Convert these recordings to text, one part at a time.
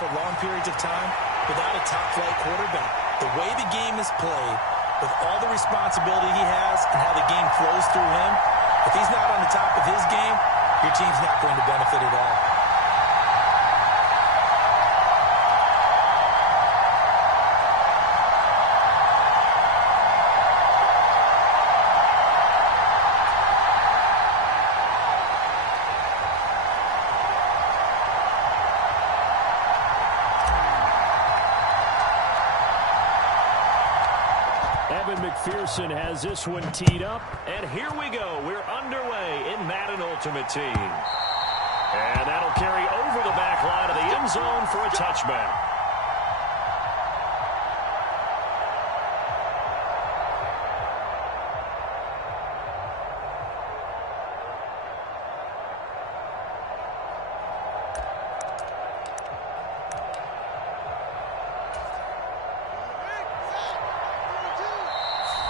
for long periods of time without a top-flight quarterback. The way the game is played, with all the responsibility he has and how the game flows through him, if he's not on the top of his game, your team's not going to benefit at all. McPherson has this one teed up, and here we go. We're underway in Madden Ultimate Team. And that'll carry over the back line of the end zone for a touchback.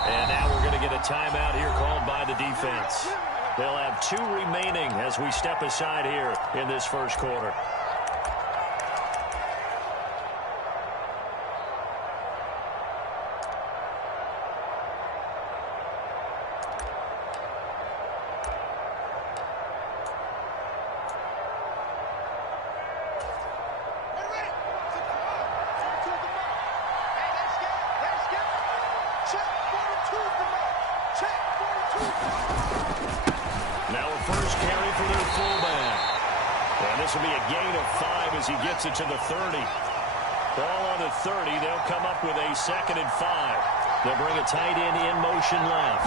And now we're going to get a timeout here called by the defense. They'll have 2 remaining as we step aside here in this first quarter. Now a first carry for their fullback. And this will be a gain of 5 as he gets it to the 30. Ball on the 30. They'll come up with a 2nd and 5. They'll bring a tight end in motion left.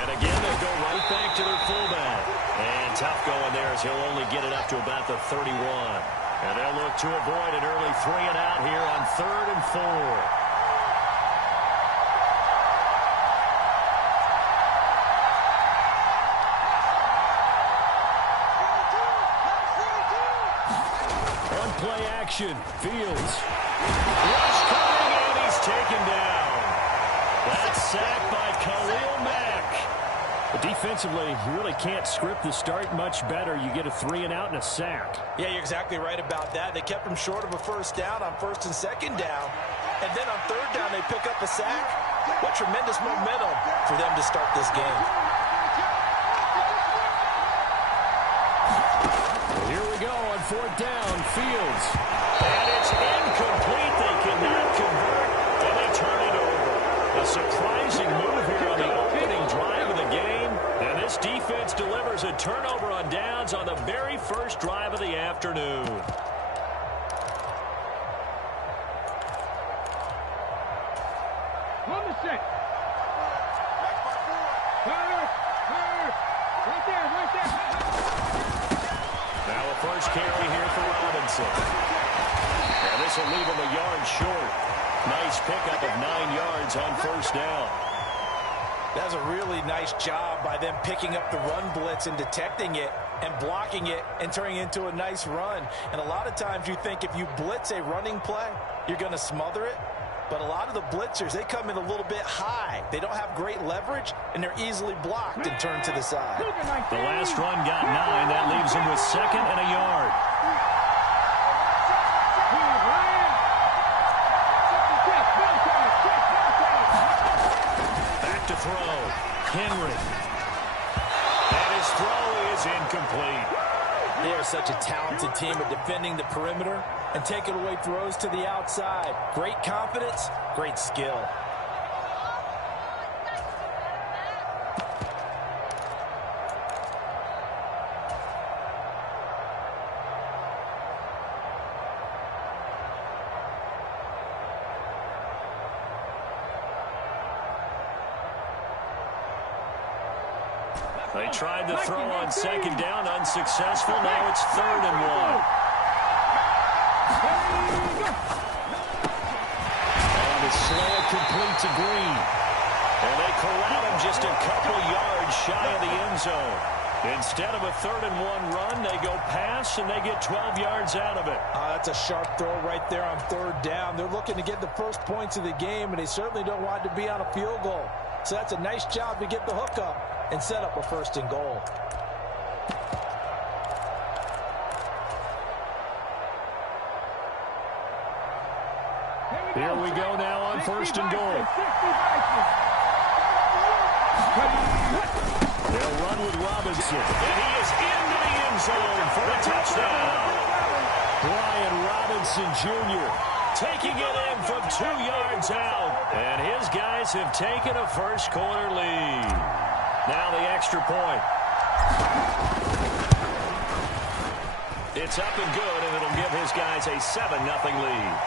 And again, they'll go right back to their fullback. And tough going there as he'll only get it up to about the 31. And they'll look to avoid an early 3-and-out here on 3rd and 4. Play action. Fields. Rush coming, and he's taken down. That's sacked by Khalil Mack. But defensively, you really can't script the start much better. You get a 3-and-out and a sack. Yeah, you're exactly right about that. They kept him short of a first down on 1st and 2nd down. And then on 3rd down, they pick up a sack. What tremendous momentum for them to start this game. Here we go on 4th down. Fields. And it's incomplete. They cannot convert, and they turn it over. A surprising move here on the opening drive of the game. And this defense delivers a turnover on downs on the very first drive of the afternoon. On the set. Right there. Now a first carry here for Robinson. And this will leave him a yard short. Nice pickup of 9 yards on 1st down. That's a really nice job by them picking up the run blitz and detecting it and blocking it and turning it into a nice run. And a lot of times you think if you blitz a running play, you're going to smother it. But a lot of the blitzers, they come in a little bit high. They don't have great leverage, and they're easily blocked and turned to the side. The last run got 9. That leaves him with 2nd and a yard. Back to throw. Henry. And his throw is incomplete. They are such a talented team at defending the perimeter and taking away throws to the outside. Great confidence, great skill. They tried the throw on 2nd down, unsuccessful. Now it's 3rd and 1. And it's slow, complete to Green. And they corral him just a couple yards shy of the end zone. Instead of a 3rd and 1 run, they go pass, and they get 12 yards out of it. That's a sharp throw right there on 3rd down. They're looking to get the first points of the game, and they certainly don't want it to be on a field goal. So that's a nice job to get the hook up and set up a 1st and goal. Here we go now on first and goal. They'll run with Robinson. And he is into the end zone for a touchdown. Brian Robinson Jr. taking it in from 2 yards out. And his guys have taken a first quarter lead. Now the extra point. It's up and good, and it'll give his guys a 7-0 lead.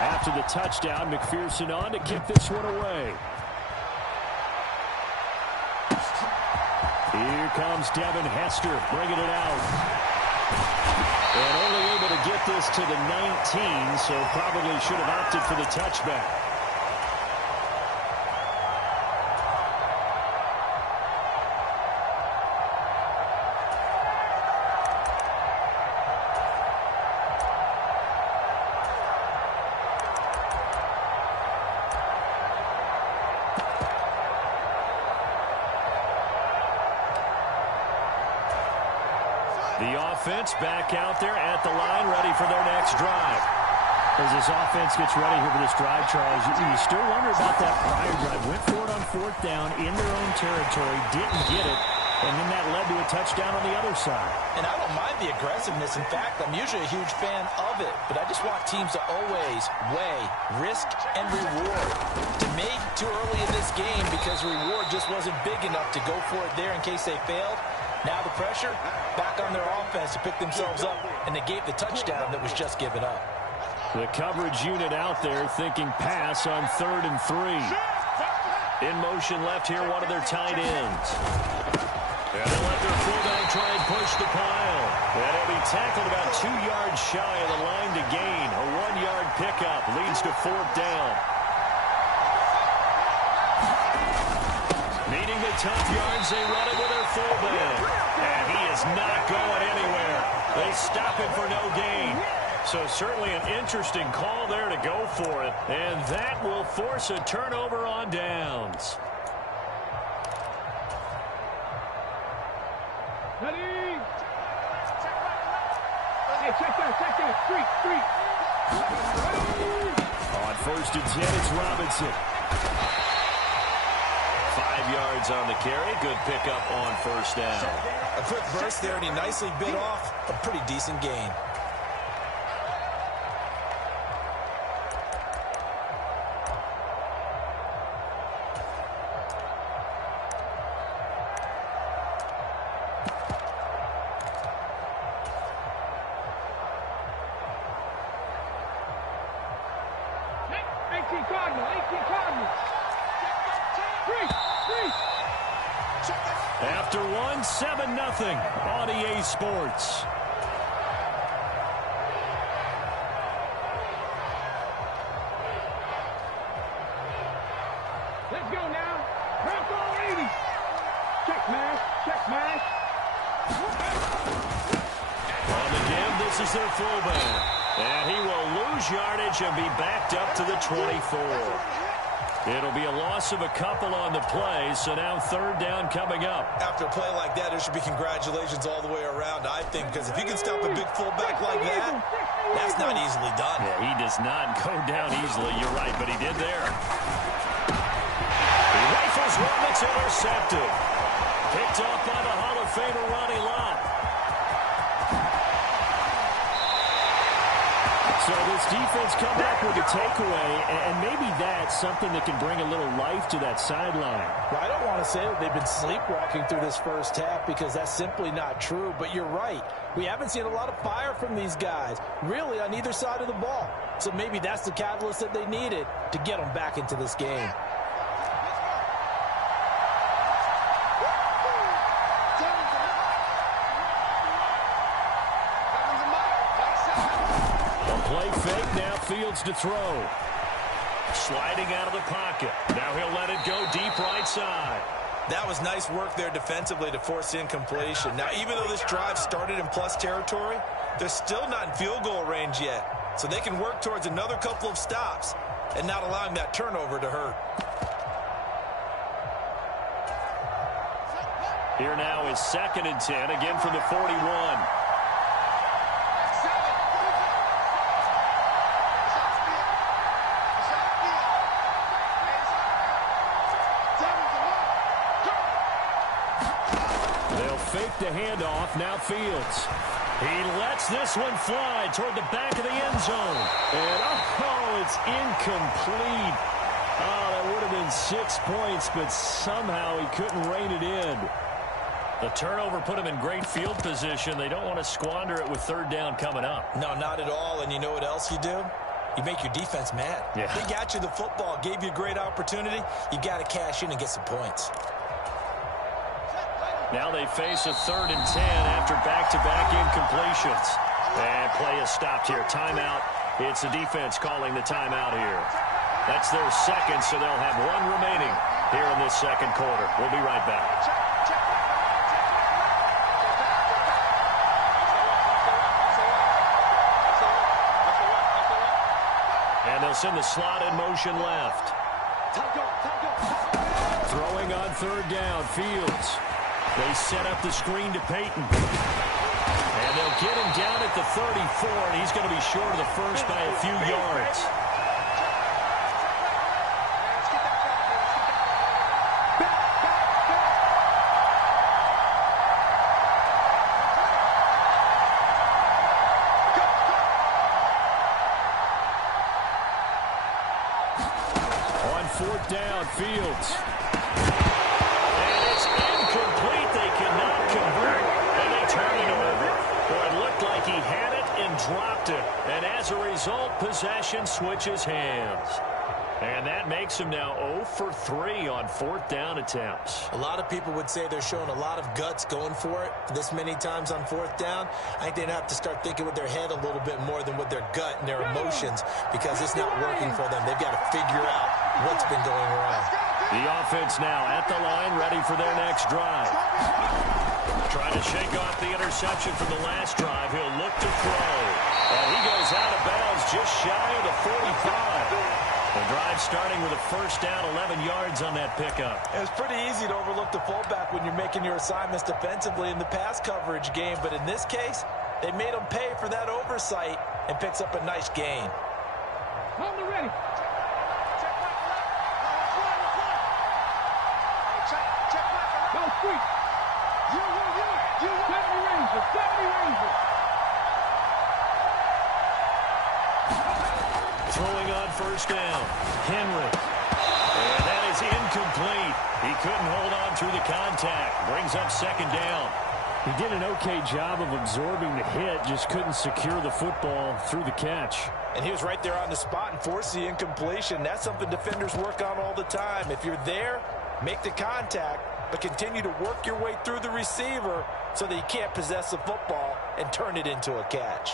After the touchdown, McPherson on to kick this one away. Here comes Devin Hester bringing it out. And only able to get this to the 19, so probably should have opted for the touchback. The offense back out there at the line, ready for their next drive. As this offense gets ready here for this drive, Charles, you still wonder about that prior drive. Went for it on 4th down in their own territory, didn't get it, and then that led to a touchdown on the other side. And I don't mind the aggressiveness. In fact, I'm usually a huge fan of it, but I just want teams to always weigh risk and reward. To me, too early in this game because reward just wasn't big enough to go for it there in case they failed. Now the pressure back on their offense to pick themselves up and negate the touchdown that was just given up. The coverage unit out there thinking pass on 3rd and 3. In motion left here, one of their tight ends. And they'll let their fullback try and push the pile. And he'll be tackled about 2 yards shy of the line to gain. A 1-yard pickup leads to 4th down. Needing the top yards, they run it with their fullback. And he is not going anywhere. They stop him for no gain. So certainly an interesting call there to go for it. And that will force a turnover on downs. Ready? Hey, check that. Street. On 1st and 10, it's Robinson. 5 yards on the carry. Good pickup on 1st down. A quick burst there, and he nicely bit off a pretty decent gain. After one, 7-0 on EA Sports. Let's go now. Bronco 80. Check mash. On the give, this is their fullback. And he will lose yardage and be backed up to the 24. It'll be a loss of a couple on the play, so now 3rd down coming up. After a play like that, there should be congratulations all the way around, I think, because if you can stop a big fullback like that, that's not easily done. Yeah, he does not go down easily, you're right, but he did there. He rifles one that's intercepted. Picked off by the Hall of Famer Ronnie Lott. So this defense coming up with a takeaway, and maybe that's something that can bring a little life to that sideline. Well, I don't want to say that they've been sleepwalking through this first half because that's simply not true, but you're right. We haven't seen a lot of fire from these guys, really, on either side of the ball. So maybe that's the catalyst that they needed to get them back into this game. Play fake, now Fields to throw. Sliding out of the pocket. Now he'll let it go deep right side. That was nice work there defensively to force incompletion. Now, even though this drive started in plus territory, they're still not in field goal range yet. So they can work towards another couple of stops and not allowing that turnover to hurt. Here now is 2nd and 10, again from the 41. They'll fake the handoff. Now Fields. He lets this one fly toward the back of the end zone. And, it's incomplete. Oh, that would have been 6 points, but somehow he couldn't rein it in. The turnover put him in great field position. They don't want to squander it with 3rd down coming up. No, not at all. And you know what else you do? You make your defense mad. Yeah. They got you the football, gave you a great opportunity. You got to cash in and get some points. Now they face a 3rd and 10 after back-to-back incompletions. And play is stopped here. Timeout. It's the defense calling the timeout here. That's their 2nd, so they'll have 1 remaining here in this 2nd quarter. We'll be right back. And they'll send the slot in motion left. Throwing on 3rd down, Fields. They set up the screen to Peyton. And they'll get him down at the 34, and he's going to be short of the first by a few yards. On 4th down, Fields. And it's incomplete. They cannot convert, and they turn it over. Well, it looked like he had it and dropped it. And as a result, possession switches hands. And that makes him now 0 for 3 on 4th down attempts. A lot of people would say they're showing a lot of guts going for it this many times on 4th down. I think they'd have to start thinking with their head a little bit more than with their gut and their emotions because it's not working for them. They've got to figure out what's been going wrong. The offense now at the line, ready for their next drive. Trying to shake off the interception from the last drive. He'll look to throw. And he goes out of bounds just shy of the 45. The drive starting with a 1st down, 11 yards on that pickup. It was pretty easy to overlook the fullback when you're making your assignments defensively in the pass coverage game. But in this case, they made him pay for that oversight and picks up a nice gain. On the ready. Go street. You 70 Rangers. 70 Rangers. Throwing on 1st down. Henry. And that is incomplete. He couldn't hold on through the contact. Brings up 2nd down. He did an okay job of absorbing the hit, just couldn't secure the football through the catch. And he was right there on the spot and forced the incompletion. That's something defenders work on all the time. If you're there, make the contact, but continue to work your way through the receiver so that you can't possess the football and turn it into a catch.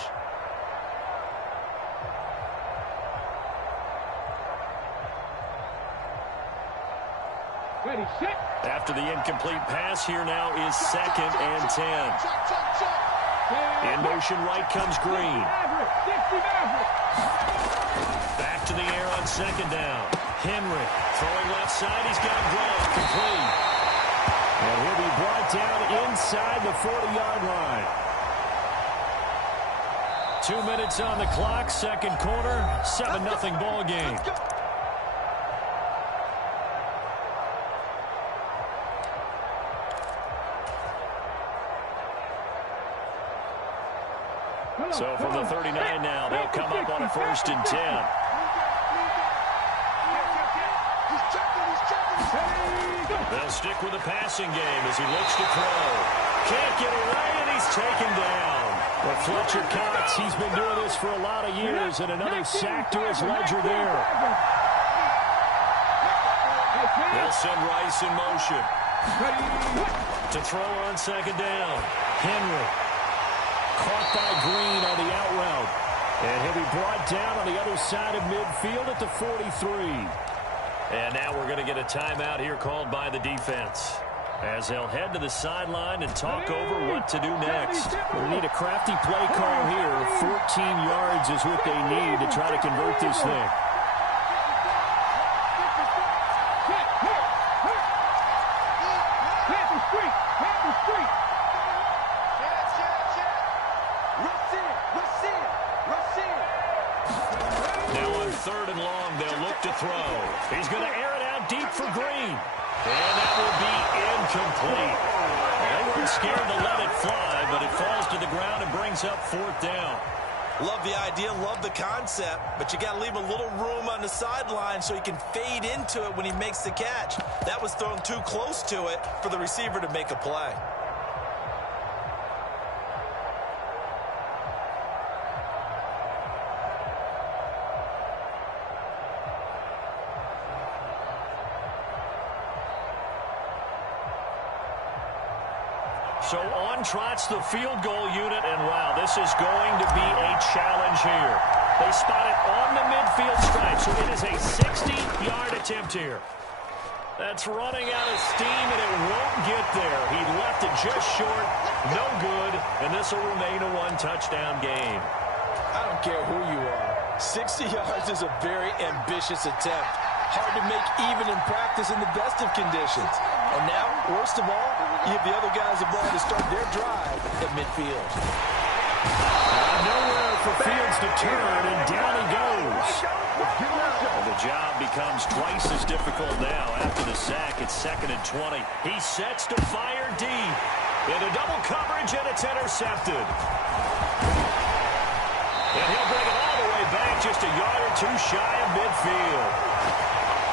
Ready, set. After the incomplete pass, here now is 2nd and 10. In motion right comes Green. Back to the air on 2nd down. Henry throwing left side. He's got Gronk complete. And he'll be brought down inside the 40-yard line. 2 minutes on the clock, 2nd quarter, 7-0 ball game. So from the 39 now, they'll come up on a 1st and 10. They'll stick with the passing game as he looks to throw. Can't get away, and he's taken down. But Fletcher Cox, he's been doing this for a lot of years, and another sack to his ledger there. They'll send Rice in motion. To throw on 2nd down. Henry. Caught by Green on the out route. And he'll be brought down on the other side of midfield at the 43. And now we're going to get a timeout here called by the defense, as they'll head to the sideline and talk over what to do next. They need a crafty play call here. 14 yards is what they need to try to convert this thing. throw. He's going to air it out deep for Green. And that will be incomplete. They weren't scared to let it fly, but it falls to the ground and brings up 4th down. Love the idea, love the concept, but you got to leave a little room on the sideline so he can fade into it when he makes the catch. That was thrown too close to it for the receiver to make a play. So on trots the field goal unit, and wow, this is going to be a challenge here. They spot it on the midfield stripe, so it is a 60-yard attempt here. That's running out of steam, and it won't get there. He left it just short, no good, and this will remain a 1-touchdown game. I don't care who you are. 60 yards is a very ambitious attempt. Hard to make even in practice in the best of conditions. And now, worst of all, you have the other guys involved to start their drive at midfield. Nowhere for Fields to turn, and down he goes. And the job becomes twice as difficult now. After the sack, it's 2nd and 20. He sets to fire deep. Into double coverage, and it's intercepted. And he'll bring it all the way back, just a yard or two shy of midfield.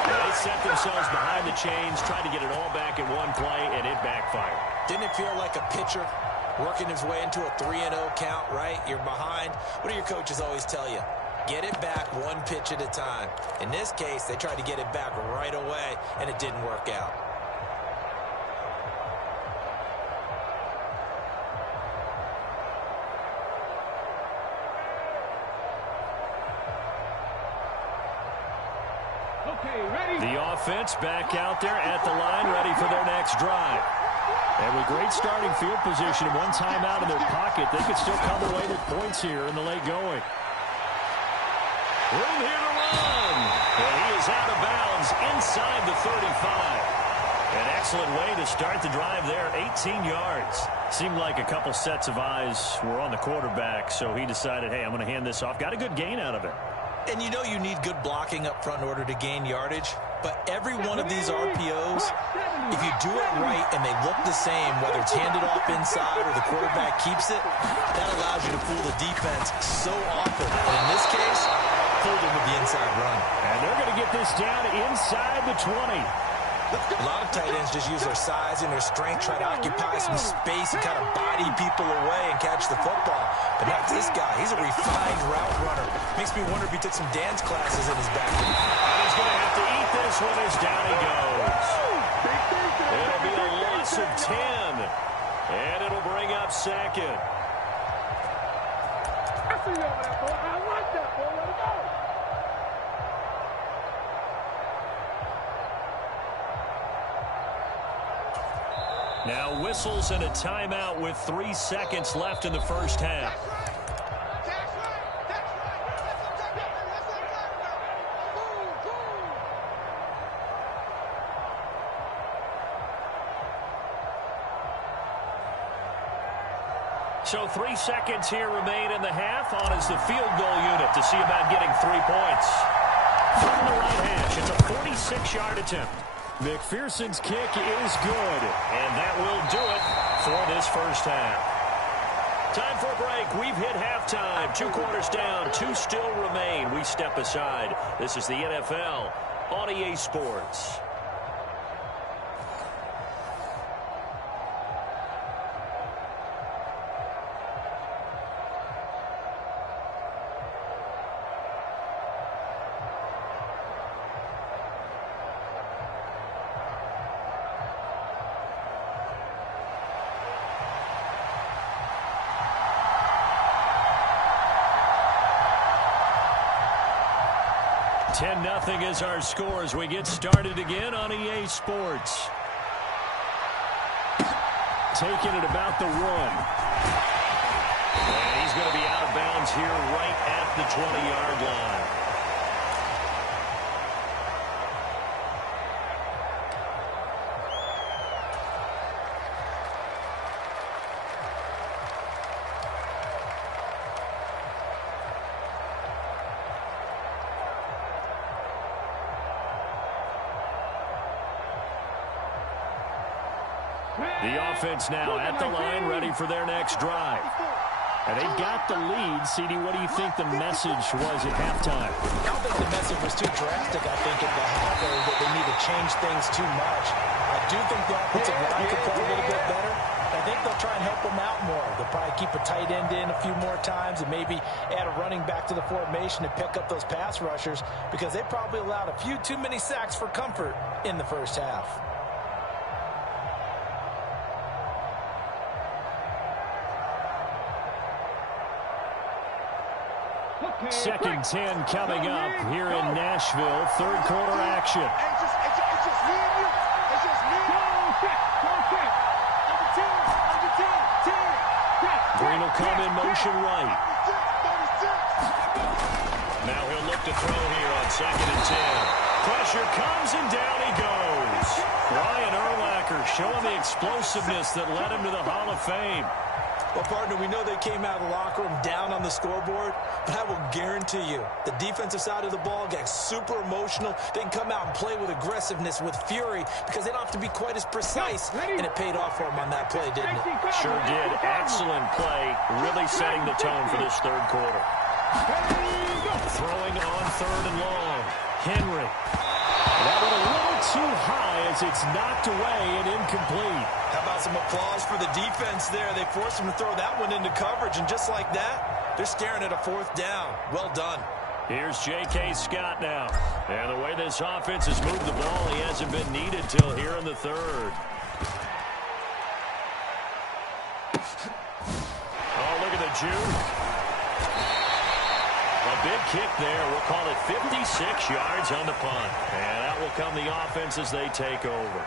They set themselves behind the chains, tried to get it all back in one play, and it backfired. Didn't it feel like a pitcher working his way into a 3-0 count, right? You're behind. What do your coaches always tell you? Get it back one pitch at a time. In this case, they tried to get it back right away, and it didn't work out. The offense back out there at the line, ready for their next drive. And with great starting field position and one timeout in their pocket, they could still come away with points here in the late going. Room here to run. And he is out of bounds inside the 35. An excellent way to start the drive there, 18 yards. Seemed like a couple sets of eyes were on the quarterback, so he decided, hey, I'm going to hand this off. Got a good gain out of it. And you know you need good blocking up front in order to gain yardage, but every one of these RPOs, if you do it right and they look the same, whether it's handed off inside or the quarterback keeps it, that allows you to fool the defense so often. And in this case, fooled them with the inside run. And they're going to get this down inside the 20. A lot of tight ends just use their size and their strength, try to occupy some space and kind of body people away and catch the football. But not this guy. He's a refined route runner. Makes me wonder if he took some dance classes in his back. And he's going to have to eat this one as down he goes. It'll be a loss of 10. And it'll bring up 2nd. I see you over there, boy. I like that, boy. Let it go. Now whistles and a timeout with 3 seconds left in the first half. So 3 seconds here remain in the half. On is the field goal unit to see about getting 3 points. From the right hash, it's a 46-yard attempt. McPherson's kick is good, and that will do it for this first half. Time for a break. We've hit halftime. 2 quarters down, 2 still remain. We step aside. This is the NFL on EA Sports. Nothing is our score as we get started again on EA Sports. Taking it about the 1. And he's going to be out of bounds here right at the 20-yard line. The offense now at the line, ready for their next drive. And they've got the lead. CD, what do you think the message was at halftime? I don't think the message was too drastic, I think, at the half, that they need to change things too much. I do think the offensive line could play a little bit better. I think they'll try and help them out more. They'll probably keep a tight end in a few more times and maybe add a running back to the formation to pick up those pass rushers because they probably allowed a few too many sacks for comfort in the first half. Second 10 coming up here in Nashville. Third quarter action. Green will come in motion right. Now he'll look to throw here on 2nd and 10. Pressure comes and down he goes. Brian Urlacher showing the explosiveness that led him to the Hall of Fame. Well, partner, we know they came out of the locker room down on the scoreboard, but I will guarantee you the defensive side of the ball got super emotional. They can come out and play with aggressiveness, with fury, because they don't have to be quite as precise, and it paid off for them on that play, didn't it? Sure did. Excellent play, really setting the tone for this third quarter. Throwing on 3rd and long. Henry. That one a little too high as it's knocked away and incomplete. How about some applause for the defense there? They forced him to throw that one into coverage, and just like that, they're staring at a 4th down. Well done. Here's J.K. Scott now. And the way this offense has moved the ball, he hasn't been needed till here in the 3rd. Oh, look at the juke. A big kick there. We'll call it 56 yards on the punt. And out will come the offense as they take over.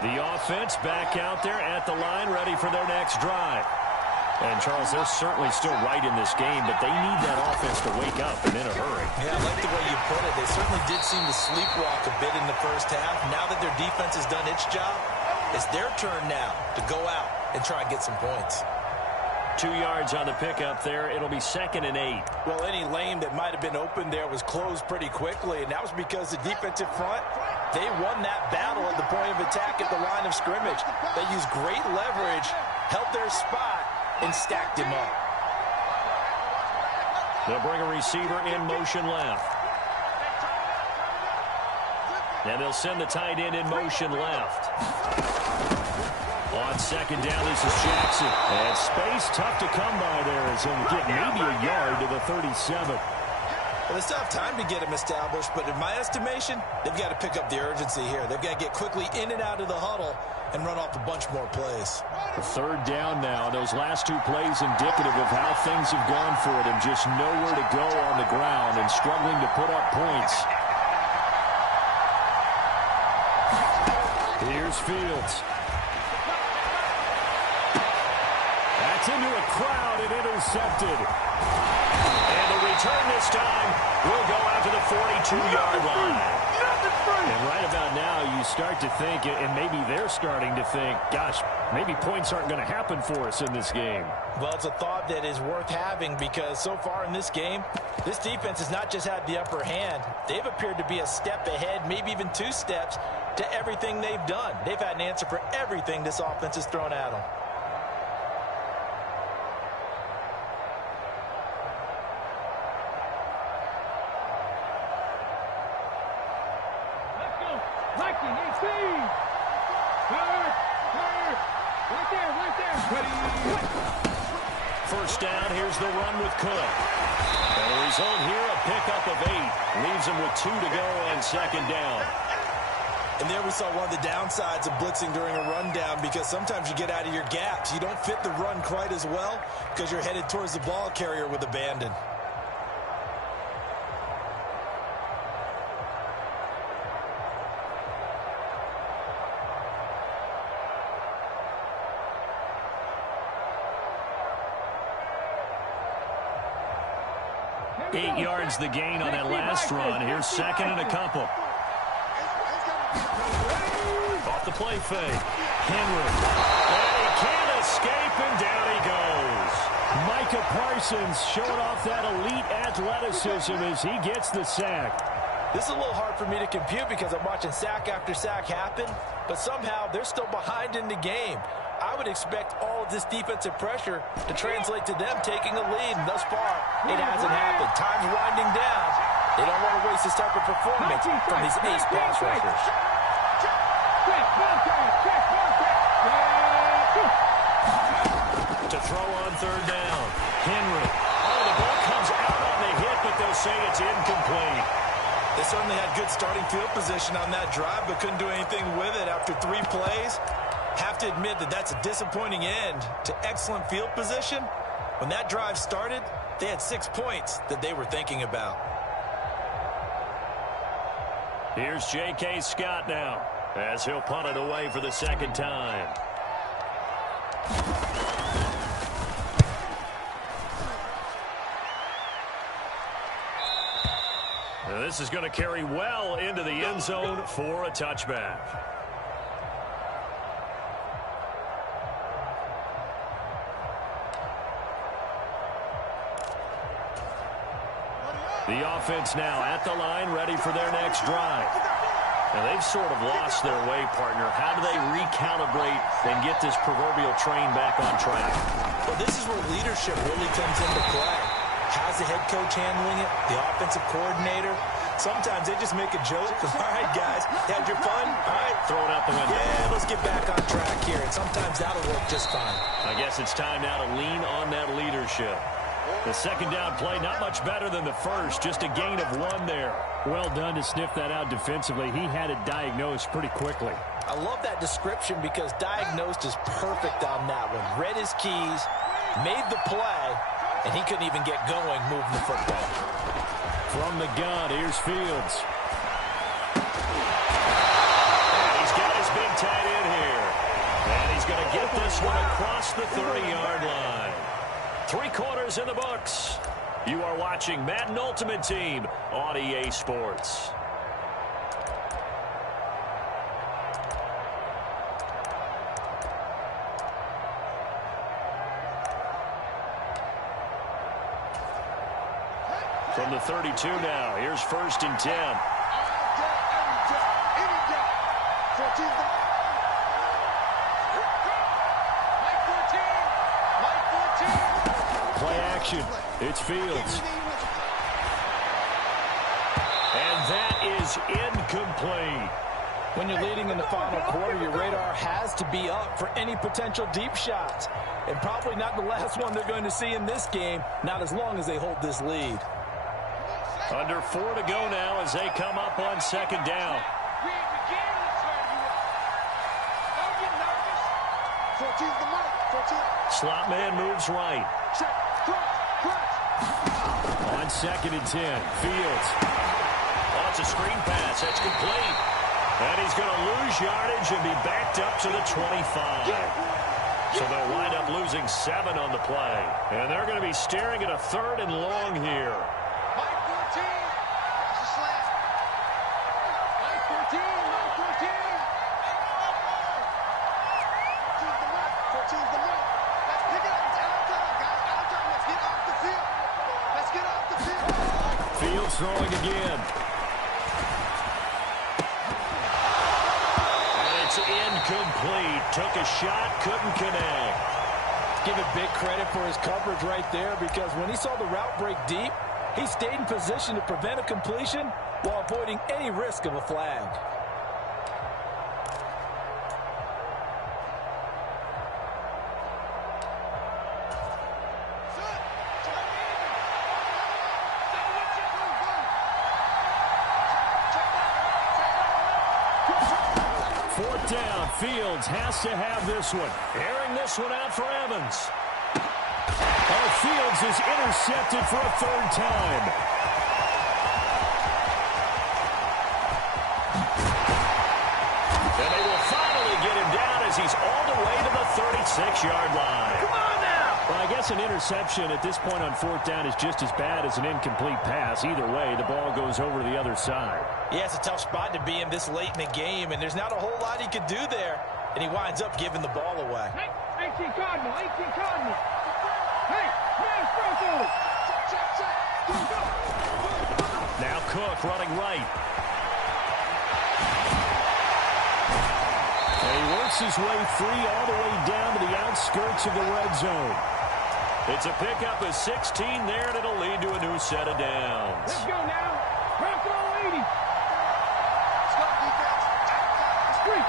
The offense back out there at the line, ready for their next drive. And, Charles, they're certainly still right in this game, but they need that offense to wake up and in a hurry. Yeah, I like the way you put it. They certainly did seem to sleepwalk a bit in the first half. Now that their defense has done its job, it's their turn now to go out and try and get some points. 2 yards on the pickup there. It'll be 2nd and 8. Well, any lane that might have been open there was closed pretty quickly, and that was because the defensive front, they won that battle at the point of attack at the line of scrimmage. They used great leverage, held their spot, and stacked him up. They'll bring a receiver in motion left. And they'll send the tight end in motion left. On 2nd down, this is Jackson. And space tough to come by there as he'll get maybe a yard to the 37. Well, they still have time to get him established, but in my estimation, they've got to pick up the urgency here. They've got to get quickly in and out of the huddle and run off a bunch more plays. 3rd down now. Those last 2 plays indicative of how things have gone for them. Just nowhere to go on the ground and struggling to put up points. Here's Fields. That's into a crowd and intercepted. And the return this time will go out to the 42-yard line. And right about now, you start to think, and maybe they're starting to think, gosh, maybe points aren't going to happen for us in this game. Well, it's a thought that is worth having because so far in this game, this defense has not just had the upper hand. They've appeared to be a step ahead, maybe even 2 steps, to everything they've done. They've had an answer for everything this offense has thrown at them. First down, here's the run with Cook. And the result here, a pickup of 8. Leaves him with 2 to go on 2nd down. And there we saw one of the downsides of blitzing during a rundown because sometimes you get out of your gaps. You don't fit the run quite as well because you're headed towards the ball carrier with abandon. Eight yards the gain on that last run. Here's 2nd and a couple. Off the play fake. Henry. And he can't escape. Micah Parsons showing off that elite athleticism as he gets the sack. This is a little hard for me to compute because I'm watching sack after sack happen, but somehow they're still behind in the game. I would expect all of this defensive pressure to translate to them taking a lead, and thus far, it hasn't happened. Time's winding down. They don't want to waste this type of performance from these ace pass rushers. To throw on third down. Henry. Oh, the ball comes out on the hit, but they'll say it's incomplete. They certainly had good starting field position on that drive, but couldn't do anything with it after 3 plays. Have to admit that that's a disappointing end to excellent field position. When that drive started, they had 6 points that they were thinking about. Here's J.K. Scott now as he'll punt it away for the second time. Now this is going to carry well into the end zone for a touchback. The offense now at the line, ready for their next drive. Now, they've sort of lost their way, partner. How do they recalibrate and get this proverbial train back on track? Well, this is where leadership really comes into play. How's the head coach handling it? The offensive coordinator? Sometimes they just make a joke. All right, guys, had your fun? All right. Throw it out the window. Yeah, let's get back on track here. And sometimes that'll work just fine. I guess it's time now to lean on that leadership. The second down play, not much better than the first, just a gain of 1 there. Well done to sniff that out defensively. He had it diagnosed pretty quickly. I love that description because diagnosed is perfect on that one. Read his keys, made the play, and he couldn't even get going moving the football. From the gun, here's Fields. And he's got his big tight end here. And he's going to get this one across the 30-yard line. 3 quarters in the books. You are watching Madden Ultimate Team on EA Sports. From the 32 now, here's 1st and 10. Play action. It's Fields. And that is incomplete. When you're leading in the final quarter, your radar has to be up for any potential deep shots. And probably not the last one they're going to see in this game, not as long as they hold this lead. Under 4 to go now as they come up on 2nd down. Slot man moves right. On 2nd and 10, Fields. Oh, it's a screen pass. That's complete. And he's going to lose yardage and be backed up to the 25. So they'll wind up losing 7 on the play. And they're going to be staring at a 3rd and long here. Fields throwing again. And it's incomplete. Took a shot, couldn't connect. Give it big credit for his coverage right there because when he saw the route break deep, he stayed in position to prevent a completion while avoiding any risk of a flag. Down. Fields has to have this one. Airing this one out for Evans. Oh, Fields is intercepted for a 3rd time. And they will finally get him down as he's all the way to the 36-yard line. Come on now! Well, I guess an interception at this point on 4th down is just as bad as an incomplete pass. Either way, the ball goes over to the other side. Yeah, it's a tough spot to be in this late in the game, and there's not a whole lot he could do there, and he winds up giving the ball away. 18 Cardinal, 18 Cardinal. Hey, smash Bronco! Now Cook running right. And he works his way free all the way down to the outskirts of the red zone. It's a pickup of 16 there, and it'll lead to a new set of downs. Let's go now. Bronco 80. Street.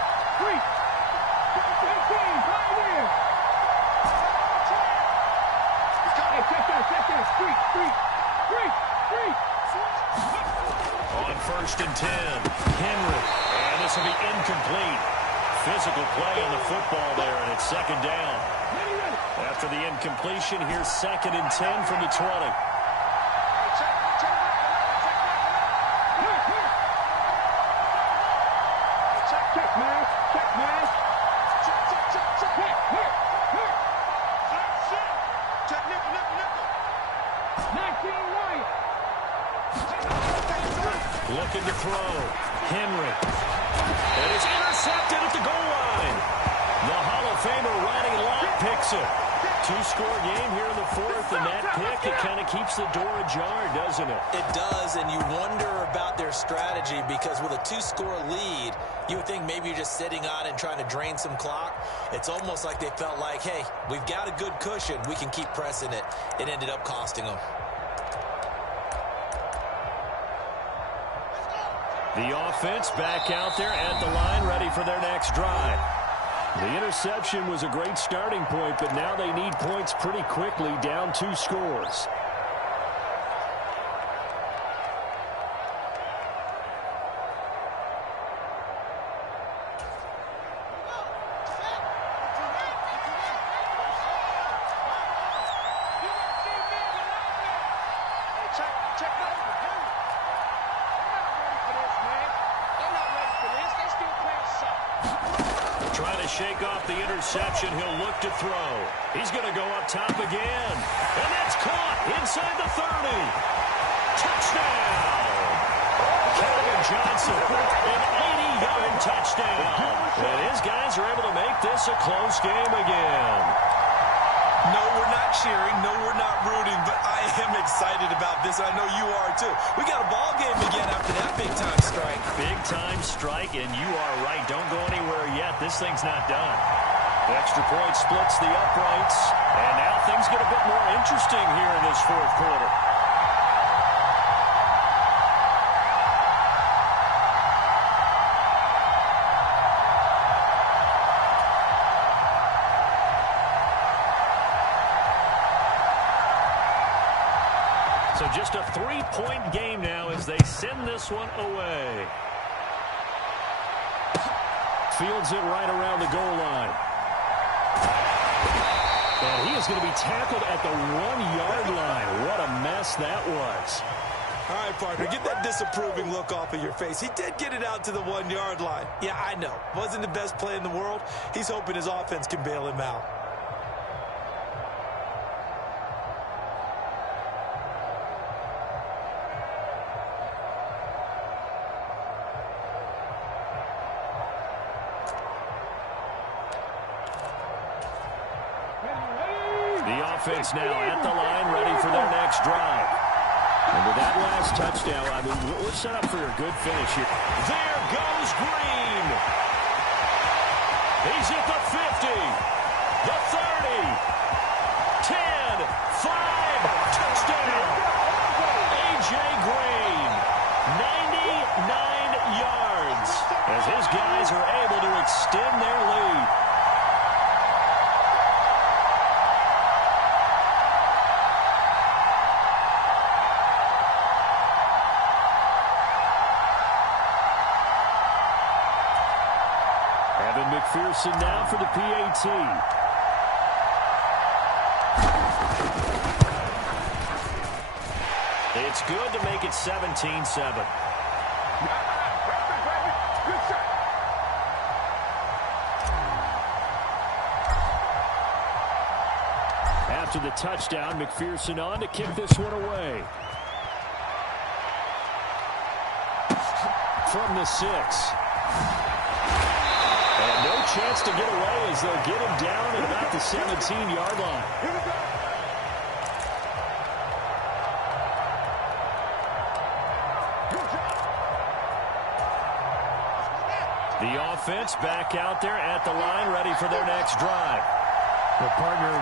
Pioneer. Hey, check that. Street. On 1st and 10, Henry. And this will be incomplete. Physical play on the football there, and it's 2nd down. After the incompletion, here's 2nd and 10 from the 20. Check, man. Check, nickel. 19 right. Looking to throw. Henry. And it's intercepted at the goal line. The Hall of Famer Ronnie Lott picks it. 2-score game here in the 4th, and that pick, it kind of keeps the door ajar, doesn't it? It does, and you wonder about their strategy because with a 2-score lead, you would think maybe you're just sitting on and trying to drain some clock. It's almost like they felt like, hey, we've got a good cushion. We can keep pressing it. It ended up costing them. The offense back out there at the line, ready for their next drive. The interception was a great starting point, but now they need points pretty quickly, down 2 scores. Trying to shake off the interception. He'll look to throw. He's going to go up top again. And that's caught inside the 30. Touchdown! Kevin Johnson, an 80-yard touchdown. And his guys are able to make this a close game again. No, we're not cheering. No, we're not rooting. But I am excited about this. I know you are, too. We got a ball game again after that big-time strike. Big-time strike, and you are right. Don't go anywhere yet. This thing's not done. The extra point splits the uprights. And now things get a bit more interesting here in this 4th quarter. So just a 3-point game now as they send this one away. Fields it right around the goal line. And he is going to be tackled at the 1-yard line. What a mess that was. All right, partner, get that disapproving look off of your face. He did get it out to the 1-yard line. Yeah, I know. Wasn't the best play in the world. He's hoping his offense can bail him out. Offense now at the line, ready for their next drive. And with that last touchdown, I mean, we're set up for a good finish here. There goes Green. He's at the 50, the 30, 10, 5, touchdown. A.J. Green, 99 yards, as his guys are able to extend their lead. McPherson now for the PAT. It's good to make it 17-7. After the touchdown, McPherson on to kick this one away. From the 6. And no chance to get away as they'll get him down at about the 17-yard line. The offense back out there at the line, ready for their next drive. Well, partner,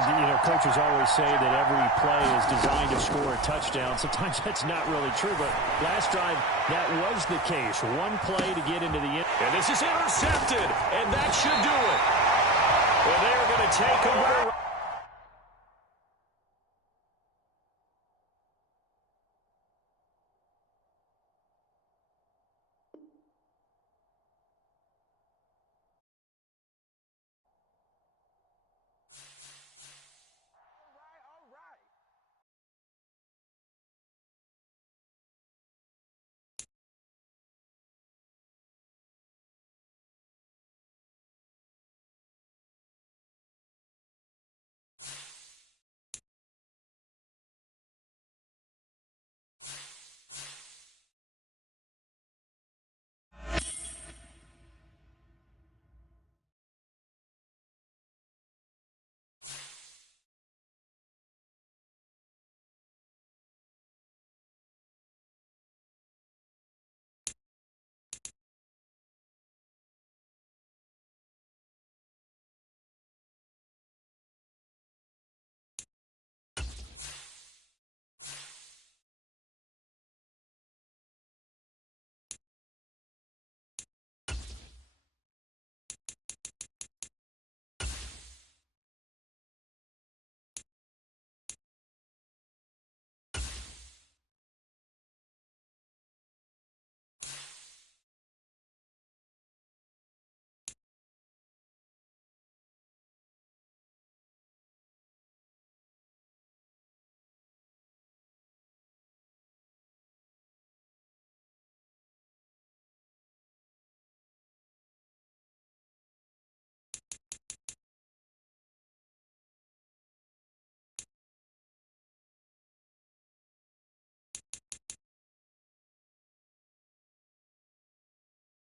coaches always say that every play is designed to score a touchdown. Sometimes that's not really true, but last drive, that was the case. One play to get into the end. And this is intercepted, and that should do it. Well, they are going to take over.